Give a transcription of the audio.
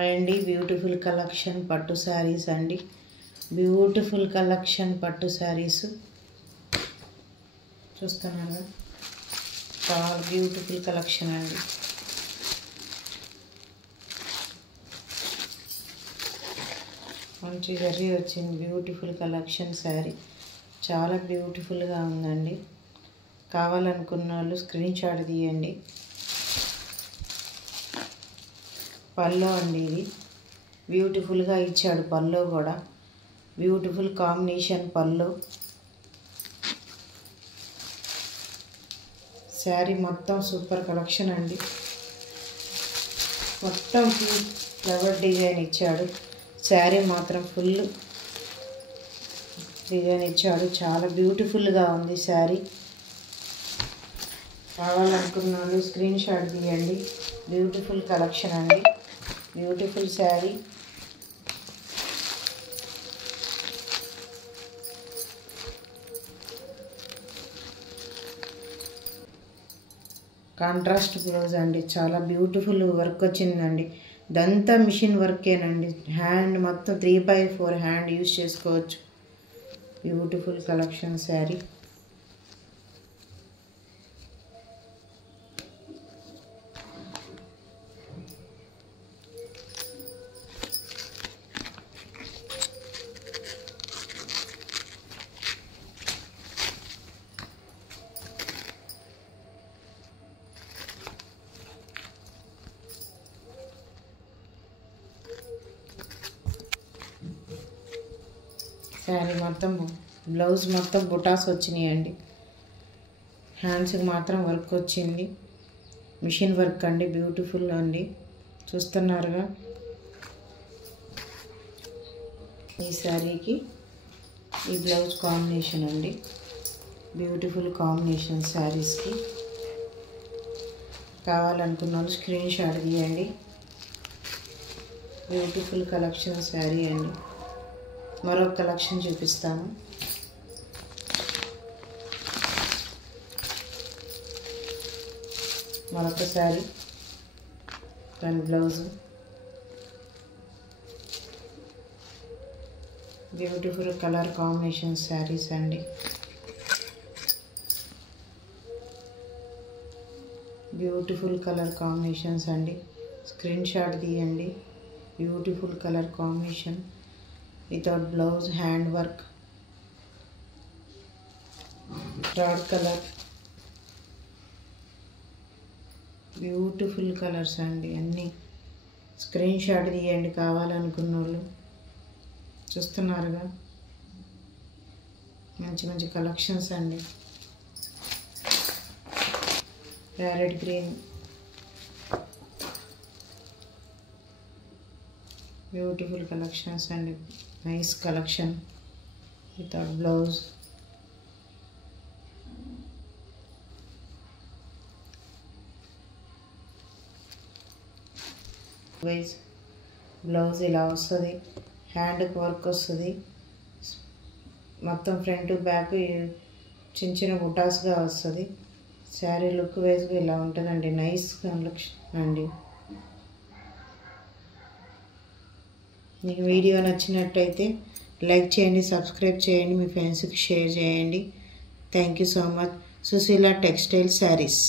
అండి beautiful collection పట్టు శారీస్ అండి. బ్యూటిఫుల్ కలెక్షన్ పట్టు శారీస్ చూస్తున్నారు. చాలా బ్యూటిఫుల్ కలెక్షన్ అండి. మంచి జరీ వచ్చింది. బ్యూటిఫుల్ కలెక్షన్ శారీ చాలా బ్యూటిఫుల్గా ఉందండి. కావాలనుకున్న వాళ్ళు స్క్రీన్ షాట్ తీయండి. పల్లో అండి ఇది బ్యూటిఫుల్గా ఇచ్చాడు. పల్లో కూడా బ్యూటిఫుల్ కాంబినేషన్ పల్లో. శారీ మొత్తం సూపర్ కలెక్షన్ అండి. మొత్తం ఫ్లవర్ డిజైన్ ఇచ్చాడు. శారీ మాత్రం ఫుల్ డిజైన్ ఇచ్చాడు. చాలా బ్యూటిఫుల్గా ఉంది శారీ. కావాలనుకున్న వాళ్ళు స్క్రీన్ షాట్ తీయండి. బ్యూటిఫుల్ కలెక్షన్ అండి. బ్యూటిఫుల్ శారీ. కాంట్రాస్ట్ బ్లౌజ్ అండి. చాలా బ్యూటిఫుల్ వర్క్ వచ్చిందండి. ఇదంతా మిషన్ వర్కేనండి. హ్యాండ్ మొత్తం 3/4 హ్యాండ్ యూజ్ చేసుకోవచ్చు. Beautiful collection saree. శారీ మొత్తం బ్లౌజ్ మొత్తం బుటాస్ వచ్చినాయండి. హ్యాండ్స్కి మాత్రం వర్క్ వచ్చింది. మిషన్ వర్క్ అండి. బ్యూటిఫుల్ అండి. చూస్తున్నారుగా. ఈ శారీకి ఈ బ్లౌజ్ కాంబినేషన్ అండి. బ్యూటిఫుల్ కాంబినేషన్ శారీస్కి. కావాలనుకున్న వాళ్ళు స్క్రీన్ షాట్ తీయండి. బ్యూటిఫుల్ కలెక్షన్ శారీ అండి. మరొక కలెక్షన్ చూపిస్తాను. మరొక శారీ దాని blouse. Beautiful colour combination saris అండి. బ్యూటిఫుల్ కలర్ కాంబినేషన్స్ అండి. స్క్రీన్ షాట్ తీయండి. Beautiful colour combination without blouse hand work. Red colour. Beautiful colours అండి అన్నీ. స్క్రీన్ షాట్ తీయండి కావాలనుకున్న వాళ్ళు. చూస్తున్నారుగా. మంచి మంచి కలెక్షన్స్ అండి. Parrot green. బ్యూటిఫుల్ కలెక్షన్స్ అండి. Nice collection without blouse. Wise blouse ఇలా వస్తుంది. హ్యాండ్కి వర్క్ వస్తుంది. మొత్తం ఫ్రంట్ బ్యాక్ చిన్న చిన్న బుటాస్గా వస్తుంది. శారీ లుక్ వైజ్గా ఇలా ఉంటుందండి. నైస్ కలెక్షన్ అండి. మీకు వీడియో నచ్చినట్టయితే లైక్ చేయండి, సబ్స్క్రైబ్ చేయండి, మీ ఫ్రెండ్స్కి షేర్ చేయండి. Thank you so much. Sushila textile saris.